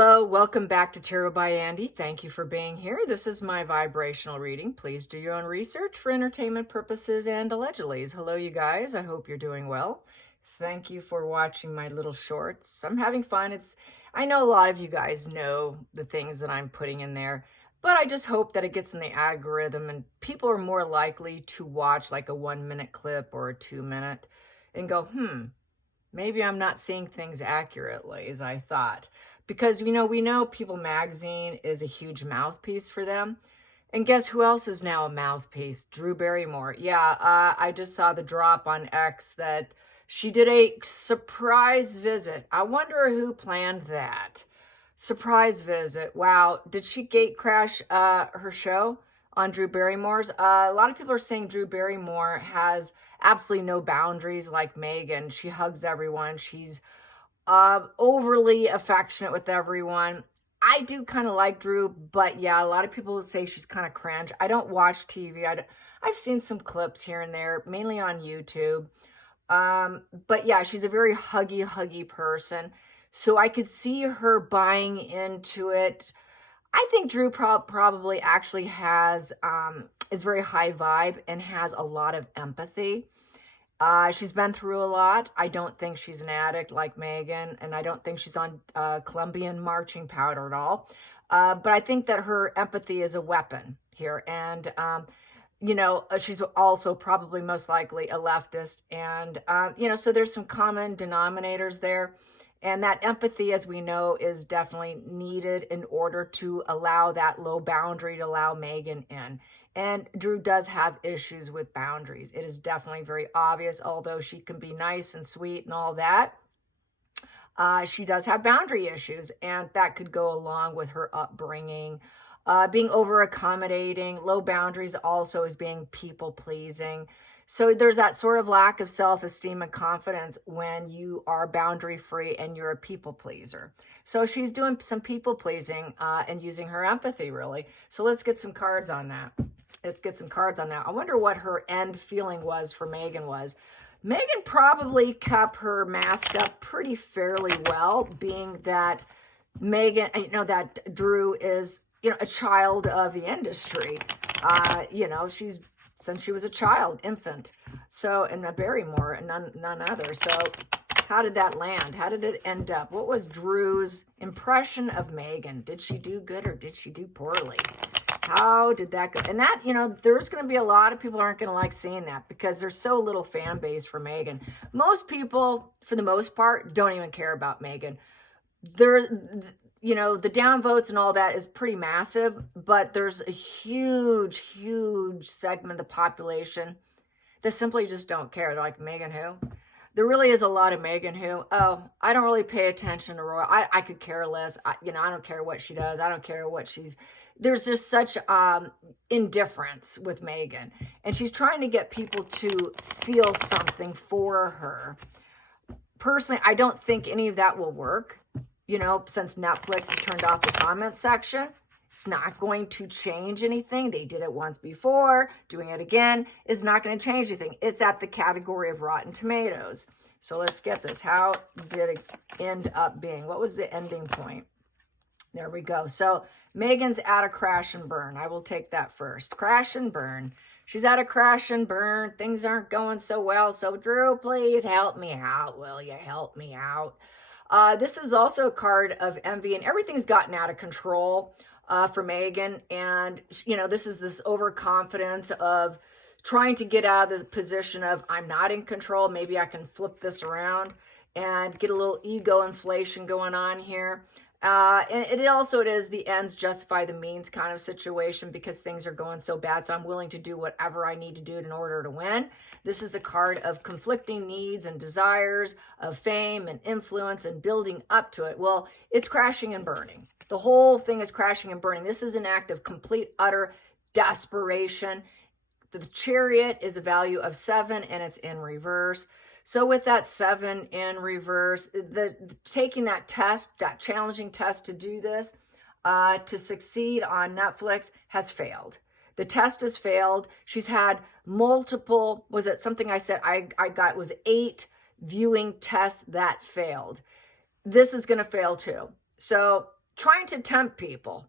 Hello, welcome back to Tarot by Andy. Thank you for being here. This is my vibrational reading. Please do your own research for entertainment purposes and allegedly. Hello, you guys. I hope you're doing well. Thank you for watching my little shorts. I'm having fun. I know a lot of you guys know the things that I'm putting in there, but I just hope that it gets in the algorithm and people are more likely to watch like a 1-minute clip or a 2-minute and go, maybe I'm not seeing things accurately as I thought. Because, we know People Magazine is a huge mouthpiece for them. And guess who else is now a mouthpiece? Drew Barrymore. Yeah, I just saw the drop on X that she did a surprise visit. I wonder who planned that. Surprise visit. Wow. Did she gate crash her show on Drew Barrymore's? A lot of people are saying Drew Barrymore has absolutely no boundaries like Megan. She hugs everyone. She's overly affectionate with everyone. I do kind of like Drew, but yeah, a lot of people say she's kind of cringe. I don't watch TV. I've seen some clips here and there, mainly on YouTube. But yeah, she's a very huggy person. So I could see her buying into it. I think Drew probably actually is very high vibe and has a lot of empathy. She's been through a lot. I don't think she's an addict like Megan, and I don't think she's on Colombian marching powder at all. But I think that her empathy is a weapon here. And, she's also probably most likely a leftist. And, so there's some common denominators there. And that empathy, as we know, is definitely needed in order to allow that low boundary to allow Megan in. And Drew does have issues with boundaries. It is definitely very obvious, although she can be nice and sweet and all that. She does have boundary issues, and that could go along with her upbringing. Being over-accommodating, low boundaries also is being people-pleasing. So there's that sort of lack of self-esteem and confidence when you are boundary-free and you're a people-pleaser. So she's doing some people-pleasing and using her empathy, really. So let's get some cards on that. I wonder what her end feeling was for Megan was. Megan probably kept her mask up pretty fairly well, being that Megan, that Drew is, a child of the industry. Since she was a child, infant. So, and Barrymore and none other. So how did that land? How did it end up? What was Drew's impression of Megan? Did she do good or did she do poorly? How did that go? And that, there's going to be a lot of people aren't going to like seeing that because there's so little fan base for Megan. Most people, for the most part, don't even care about Megan. The downvotes and all that is pretty massive, but there's a huge segment of the population that simply just don't care. They're like, Megan who? There really is a lot of Megan who, I don't really pay attention to Roy. I could care less. I don't care what she does. I don't care what there's just such indifference with Megan. And she's trying to get people to feel something for her. Personally, I don't think any of that will work. Since Netflix has turned off the comment section, it's not going to change anything. They did it once before. Doing it again is not going to change anything. It's at the category of Rotten Tomatoes. So let's get this. How did it end up being? What was the ending point? There we go. So Megan's at a crash and burn. I will take that first. Crash and burn. She's at a crash and burn. Things aren't going so well. So Drew, please help me out. Will you help me out? This is also a card of envy, and everything's gotten out of control for Megan. And, this is this overconfidence of trying to get out of the position of I'm not in control. Maybe I can flip this around and get a little ego inflation going on here. And it is the ends justify the means kind of situation because things are going so bad. So I'm willing to do whatever I need to do in order to win. This is a card of conflicting needs and desires, of fame and influence and building up to it. Well, it's crashing and burning. The whole thing is crashing and burning. This is an act of complete, utter desperation. The Chariot is a value of 7 and it's in reverse. So with that 7 in reverse, taking that test, that challenging test to do this, to succeed on Netflix has failed. The test has failed. She's had multiple, was it something I said I got was 8 viewing tests that failed. This is going to fail too. So trying to tempt people,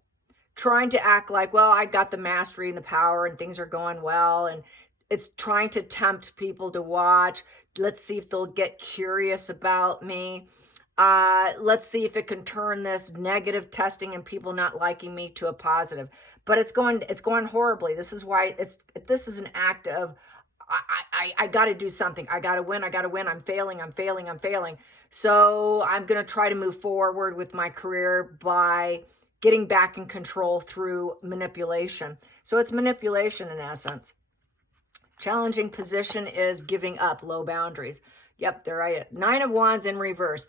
trying to act like, well, I got the mastery and the power and things are going well. And it's trying to tempt people to watch. Let's see if they'll get curious about me. Let's see if it can turn this negative testing and people not liking me to a positive. But it's going horribly. This is why this is an act of, I got to do something. I got to win. I'm failing. So I'm going to try to move forward with my career by getting back in control through manipulation. So it's manipulation in essence. Challenging position is giving up, low boundaries. Yep, there I am. 9 of Wands in reverse.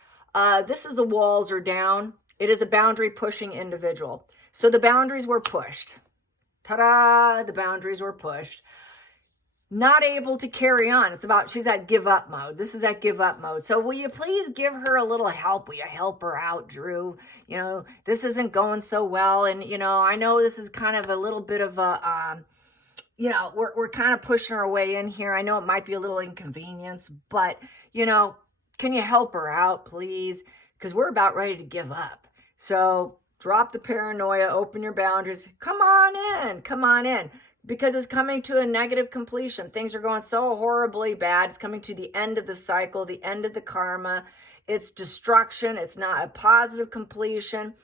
This is the walls are down. It is a boundary pushing individual. So the boundaries were pushed. Ta-da! The boundaries were pushed. Not able to carry on. It's about, she's at give up mode. This is at give up mode. So will you please give her a little help? Will you help her out, Drew? You know, this isn't going so well. And, you know, I know this is kind of a little bit of a, you know, we're kind of pushing our way in here. I know it might be a little inconvenience, but, you know, can you help her out, please? Because we're about ready to give up. So drop the paranoia, open your boundaries. Come on in. Because it's coming to a negative completion. Things are going so horribly bad. It's coming to the end of the cycle, the end of the karma. It's destruction. It's not a positive completion.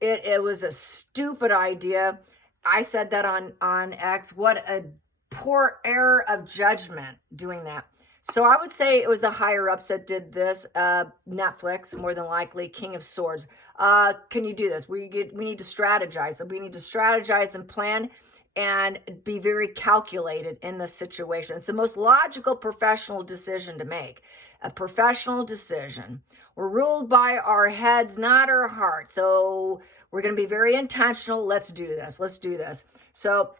It was a stupid idea. I said that on X. What a poor error of judgment doing that. So I would say it was the higher ups that did this. Netflix, more than likely. King of Swords. Can you do this? We need to strategize. We need to strategize and plan and be very calculated in this situation. It's the most logical professional decision to make. A professional decision. We're ruled by our heads, not our hearts. So we're going to be very intentional. Let's do this. So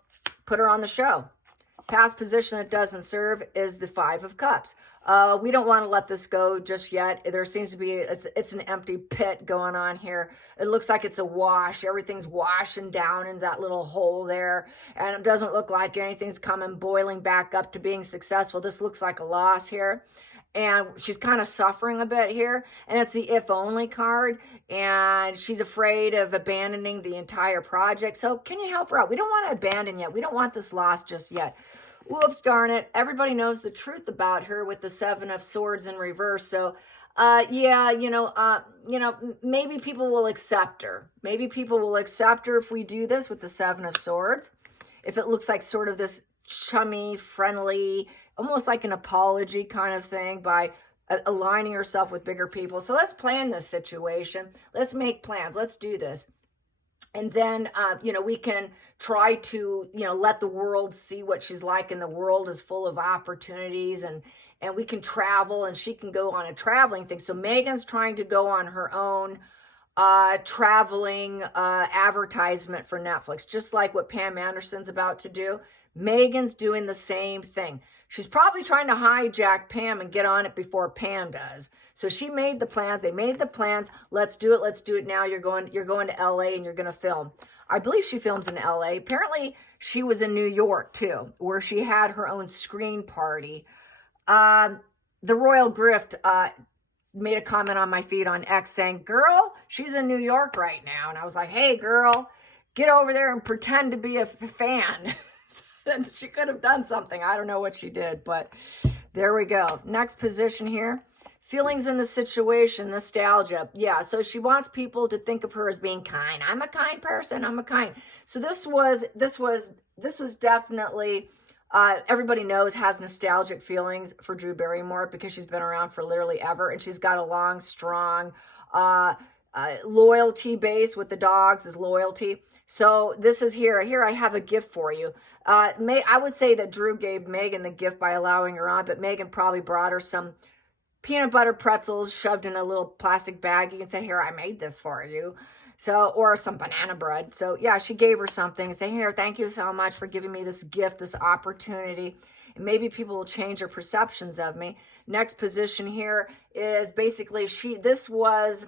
put her on the show. Past position that doesn't serve is the 5 of Cups. We don't want to let this go just yet. There seems to be, it's an empty pit going on here. It looks like it's a wash. Everything's washing down in that little hole there. And it doesn't look like anything's coming boiling back up to being successful. This looks like a loss here. And she's kind of suffering a bit here. And it's the if only card. And she's afraid of abandoning the entire project. So can you help her out? We don't want to abandon yet. We don't want this loss just yet. Whoops, darn it. Everybody knows the truth about her with the 7 of Swords in reverse. So, yeah, maybe people will accept her. Maybe people will accept her if we do this with the 7 of Swords. If it looks like sort of this chummy, friendly, almost like an apology kind of thing by aligning herself with bigger people. So let's plan this situation. Let's make plans. Let's do this. And then, we can try to, let the world see what she's like. And the world is full of opportunities and we can travel and she can go on a traveling thing. So Megan's trying to go on her own traveling advertisement for Netflix, just like what Pam Anderson's about to do. Megan's doing the same thing. She's probably trying to hijack Pam and get on it before Pam does. So she made the plans. They made the plans. Let's do it. Let's do it now. You're going to LA and you're going to film. I believe she films in LA. Apparently she was in New York too, where she had her own screen party. The Royal Grift made a comment on my feed on X saying, girl, she's in New York right now. And I was like, hey girl, get over there and pretend to be a fan. And she could have done something. I don't know what she did, but there we go. Next position here. Feelings in the situation, nostalgia. Yeah, so she wants people to think of her as being kind. I'm a kind person. I'm a kind. So this was definitely, everybody knows, has nostalgic feelings for Drew Barrymore because she's been around for literally ever. And she's got a long, strong loyalty base with the dogs is loyalty. So this is here. Here, I have a gift for you. I would say that Drew gave Megan the gift by allowing her on, but Megan probably brought her some peanut butter pretzels shoved in a little plastic baggie and said, here, I made this for you. So, or some banana bread. So yeah, she gave her something and said, here, thank you so much for giving me this gift, this opportunity. And maybe people will change their perceptions of me. Next position here is basically this was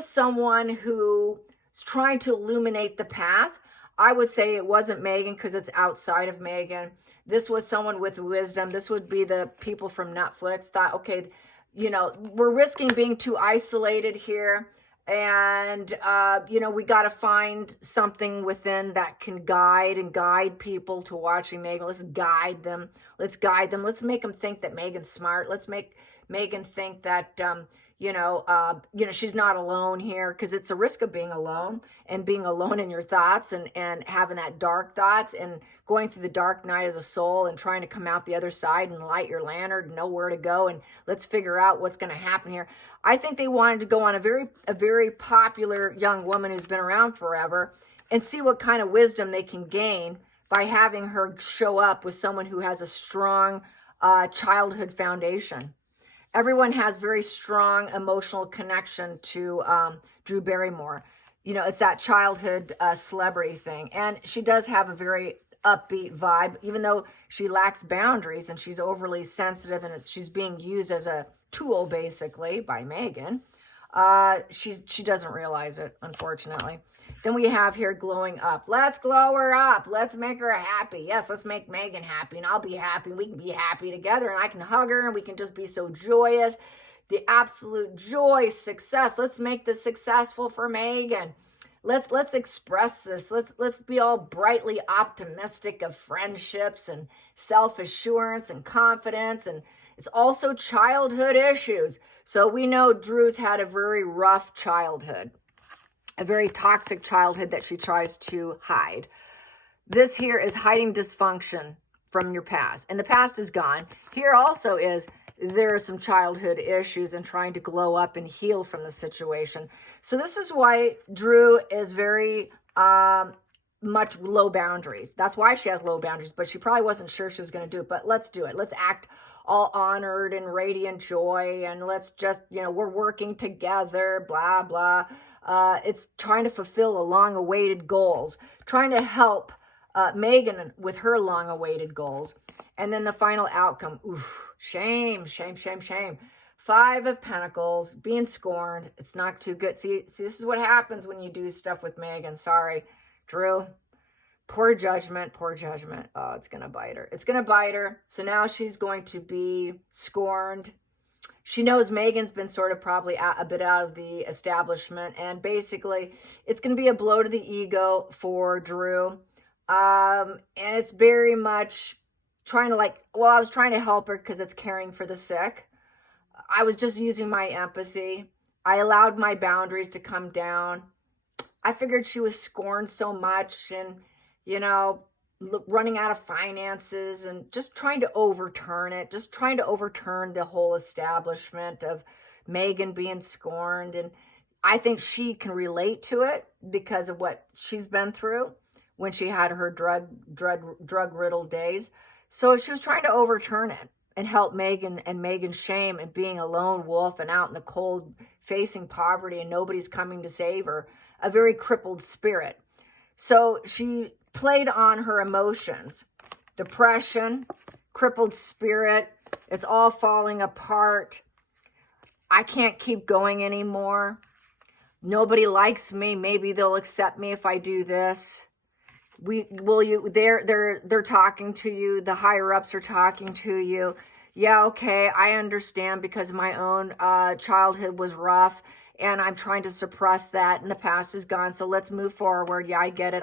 someone who is trying to illuminate the path. I would say it wasn't Megan because it's outside of Megan. This was someone with wisdom. This would be the people from Netflix thought, okay, we're risking being too isolated here. And, you know, we got to find something within that can guide people to watching Megan. Let's guide them. Let's guide them. Let's make them think that Megan's smart. Let's make Megan think that, she's not alone here, because it's a risk of being alone, and being alone in your thoughts, and having that dark thoughts, and going through the dark night of the soul, and trying to come out the other side and light your lantern and know where to go, and let's figure out what's going to happen here. I think they wanted to go on a very popular young woman who's been around forever and see what kind of wisdom they can gain by having her show up with someone who has a strong childhood foundation. Everyone has very strong emotional connection to Drew Barrymore. You know, it's that childhood celebrity thing. And she does have a very upbeat vibe, even though she lacks boundaries and she's overly sensitive, and she's being used as a tool, basically, by Megan. She doesn't realize it, unfortunately. Then we have here glowing up. Let's glow her up. Let's make her happy. Yes, let's make Megan happy, and I'll be happy. We can be happy together, and I can hug her, and we can just be so joyous. The absolute joy, success. Let's make this successful for Megan. Let's express this. Let's be all brightly optimistic of friendships and self-assurance and confidence. And it's also childhood issues. So we know Drew's had a very rough childhood, a very toxic childhood that she tries to hide. This here is hiding dysfunction from your past, and the past is gone. Here also is, there are some childhood issues and trying to glow up and heal from the situation. So this is why Drew is very much low boundaries. That's why she has low boundaries, but she probably wasn't sure she was going to do it. But let's do it. Let's act all honored and radiant joy, and let's just, we're working together, blah, blah. It's trying to fulfill a long-awaited goals, trying to help Megan with her long-awaited goals. And then the final outcome, oof, shame, shame, shame, shame. 5 of Pentacles, being scorned. It's not too good. See, this is what happens when you do stuff with Megan. Sorry, Drew. Poor judgment, poor judgment. Oh, it's going to bite her. It's going to bite her. So now she's going to be scorned. She knows Megan's been sort of probably a bit out of the establishment. And basically, it's going to be a blow to the ego for Drew. And it's very much trying to I was trying to help her because it's caring for the sick. I was just using my empathy. I allowed my boundaries to come down. I figured she was scorned so much and, running out of finances and just trying to overturn it, just trying to overturn the whole establishment of Megan being scorned. And I think she can relate to it because of what she's been through when she had her drug-riddled days. So she was trying to overturn it and help Megan and Megan's shame and being a lone wolf and out in the cold, facing poverty and nobody's coming to save her, a very crippled spirit. So she played on her emotions, depression, crippled spirit. It's all falling apart. I can't keep going anymore. Nobody likes me. Maybe they'll accept me if I do this. They're talking to you. The higher ups are talking to you. Yeah, okay, I understand because my own childhood was rough and I'm trying to suppress that and the past is gone. So let's move forward. Yeah, I get it.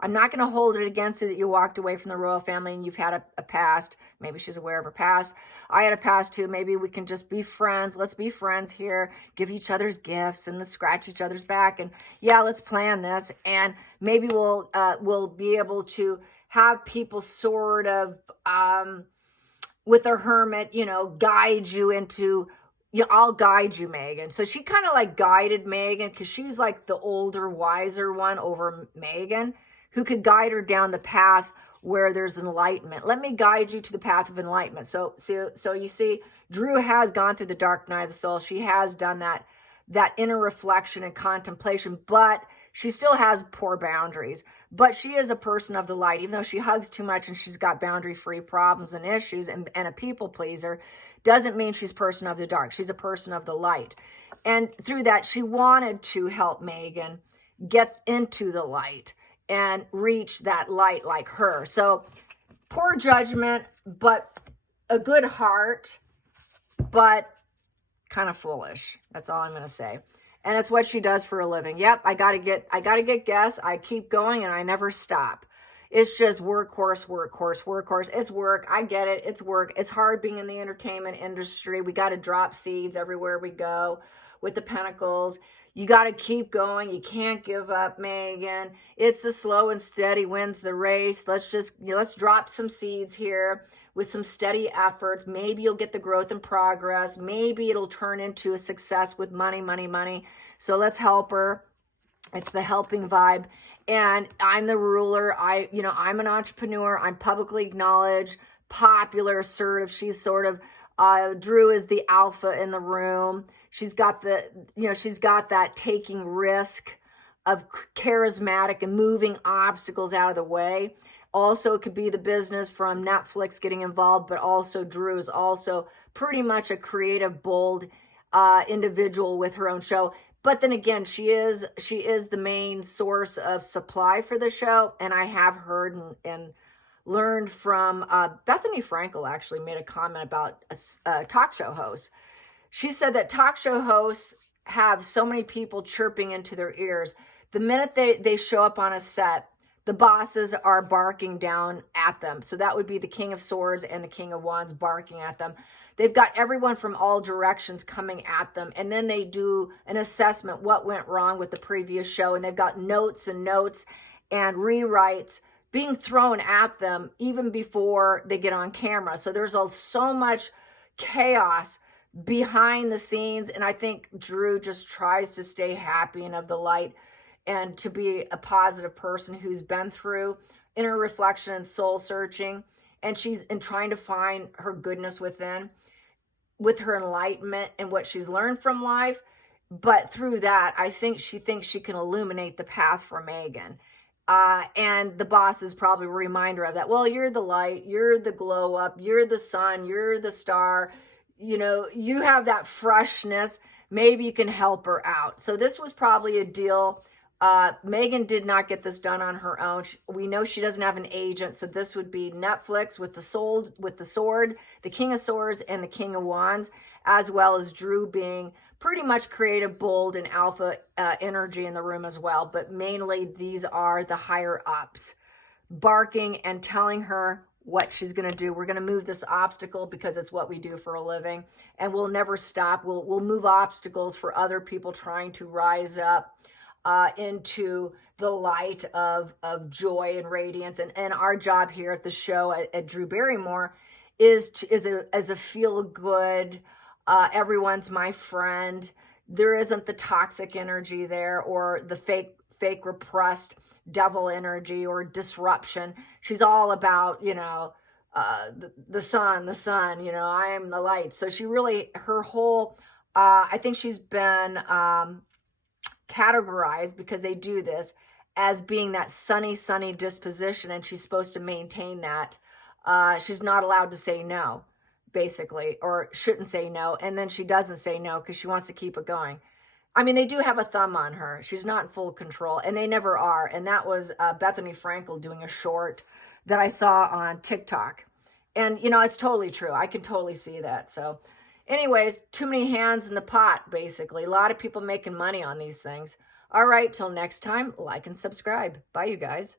I'm not going to hold it against you that you walked away from the royal family and you've had a past. Maybe she's aware of her past. I had a past too. Maybe we can just be friends. Let's be friends here. Give each other's gifts and let's scratch each other's back. And yeah, let's plan this. And maybe we'll be able to have people sort of, with a hermit, guide you into, I'll guide you, Megan. So she kind of guided Megan because she's like the older, wiser one over Megan who could guide her down the path where there's enlightenment. Let me guide you to the path of enlightenment. So you see, Drew has gone through the dark night of the soul. She has done that inner reflection and contemplation, but she still has poor boundaries. But she is a person of the light, even though she hugs too much and she's got boundary-free problems and issues and a people pleaser, doesn't mean she's a person of the dark. She's a person of the light. And through that, she wanted to help Megan get into the light and reach that light like her. So poor judgment, but a good heart, but kind of foolish. That's all I'm going to say. And it's what she does for a living. Yep, I gotta get guests. I keep going and I never stop. It's just workhorse, workhorse, workhorse. It's work. I get it. It's work. It's hard being in the entertainment industry. We got to drop seeds everywhere we go with the pentacles. You got to keep going. You can't give up, Megan. It's the slow and steady wins the race. Let's drop some seeds here with some steady efforts. Maybe you'll get the growth and progress. Maybe it'll turn into a success with money, money, money. So let's help her. It's the helping vibe. And I'm the ruler. I'm an entrepreneur. I'm publicly acknowledged, popular, assertive. She's sort of, Drew is the alpha in the room. She's got that taking risk of charismatic and moving obstacles out of the way. Also, it could be the business from Netflix getting involved, but also Drew is also pretty much a creative, bold individual with her own show. But then again, she is the main source of supply for the show. And I have heard and learned from Bethany Frankel actually made a comment about a talk show host. She said that talk show hosts have so many people chirping into their ears. The minute they show up on a set, the bosses are barking down at them. So that would be the King of Swords and the King of Wands barking at them. They've got everyone from all directions coming at them. And then they do an assessment, what went wrong with the previous show. And they've got notes and rewrites being thrown at them even before they get on camera. So there's so much chaos behind the scenes. And I think Drew just tries to stay happy and of the light and to be a positive person who's been through inner reflection and soul searching. And she's trying to find her goodness within, with her enlightenment and what she's learned from life. But through that, I think she thinks she can illuminate the path for Megan. And the bosses probably remind her of that. Well, you're the light, you're the glow up, you're the sun, you're the star. You have that freshness. Maybe you can help her out. So this was probably a deal. Megan did not get this done on her own. We know she doesn't have an agent, so this would be Netflix with the sword, the King of Swords, and the King of Wands, as well as Drew being pretty much creative, bold, and alpha energy in the room as well. But mainly these are the higher ups barking and telling her what she's going to do. We're going to move this obstacle because it's what we do for a living, and we'll never stop. We'll move obstacles for other people trying to rise up into the light of joy and radiance. And our job here at the show at Drew Barrymore is a feel good, everyone's my friend. There isn't the toxic energy there or the fake repressed devil energy or disruption. She's all about, the sun, I am the light. So she really, her whole, I think she's been, categorized, because they do this, as being that sunny disposition, and she's supposed to maintain that. She's not allowed to say no, basically, or shouldn't say no, and then she doesn't say no because she wants to keep it going. I mean, they do have a thumb on her. She's not in full control, and they never are. And that was Bethany Frankel doing a short that I saw on TikTok. And, it's totally true. I can totally see that. So anyways, too many hands in the pot, basically. A lot of people making money on these things. All right, till next time, like and subscribe. Bye, you guys.